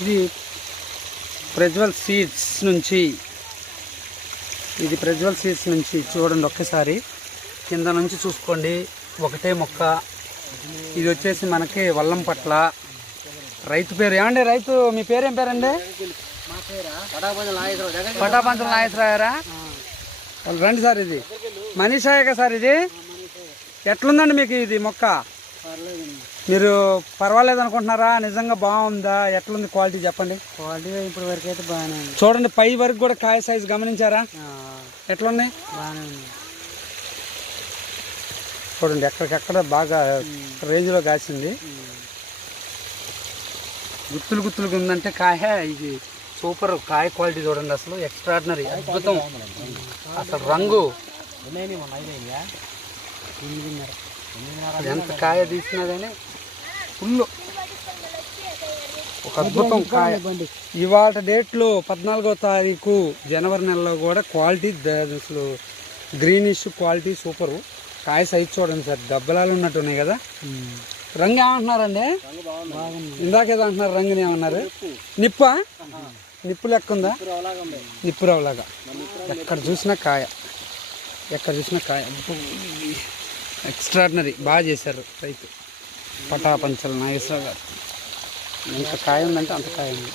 ఇది ప్రజ్వల్ సీడ్స్ నుంచి చూడండి ఒక్కసారి కింద నుంచి చూసుకోండి. ఒకటే మొక్క. ఇది వచ్చేసి మనకి వల్లంపట్ల రైతు పేరు. ఏమండి రైతు మీ పేరేం పేరండి? పటాపంచల నాగేశ్వరరావురా. వాళ్ళు రండి సార్. ఇది మనీషాయక సార్. ఇది ఎట్లుందండి మీకు ఇది మొక్క? మీరు పర్వాలేదు అనుకుంటున్నారా? నిజంగా బాగుందా? ఎట్లుంది క్వాలిటీ చెప్పండి. క్వాలిటీ ఇప్పటి వరకు అయితే బాగానే ఉంది. చూడండి పై వరకు కూడా కాయ సైజు గమనించారా? ఎట్లుంది? బాగానే ఉంది. చూడండి ఎక్కడికెక్కడ బాగా రేంజ్లో కాసింది. గుత్తులుగా ఉందంటే కాయ. ఇది సూపర్ కాయ క్వాలిటీ చూడండి. అసలు ఎక్స్ట్రాడినరీ, అద్భుతం. అసలు రంగు ఎంత కాయ తీసినా కానీ ఫుల్ ఒక అద్భుతం కాయ. ఇవాళ డేట్లో 14వ తారీఖు జనవరి నెలలో కూడా క్వాలిటీ అసలు గ్రీనిష్ క్వాలిటీ సూపరు. కాయ సైజ్ చూడండి సార్. దెబ్బలాలు ఉన్నట్టు ఉన్నాయి కదా. రంగు ఏమంటున్నారండి? ఇందాకేదో అంటున్నారు. రంగుని ఏమన్నారు? నిప్పు లెక్క ఉందా? నిప్పు రవ్వలాగా. ఎక్కడ చూసినా కాయ. ఎక్స్ట్రాడినరీ. బాగా చేశారు రైతు పటాపంచల నాగేశ్వరరావు గారు. ఎంత కాయ ఉందంటే అంత కాయ ఉంది.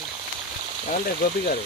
గోపి గారు.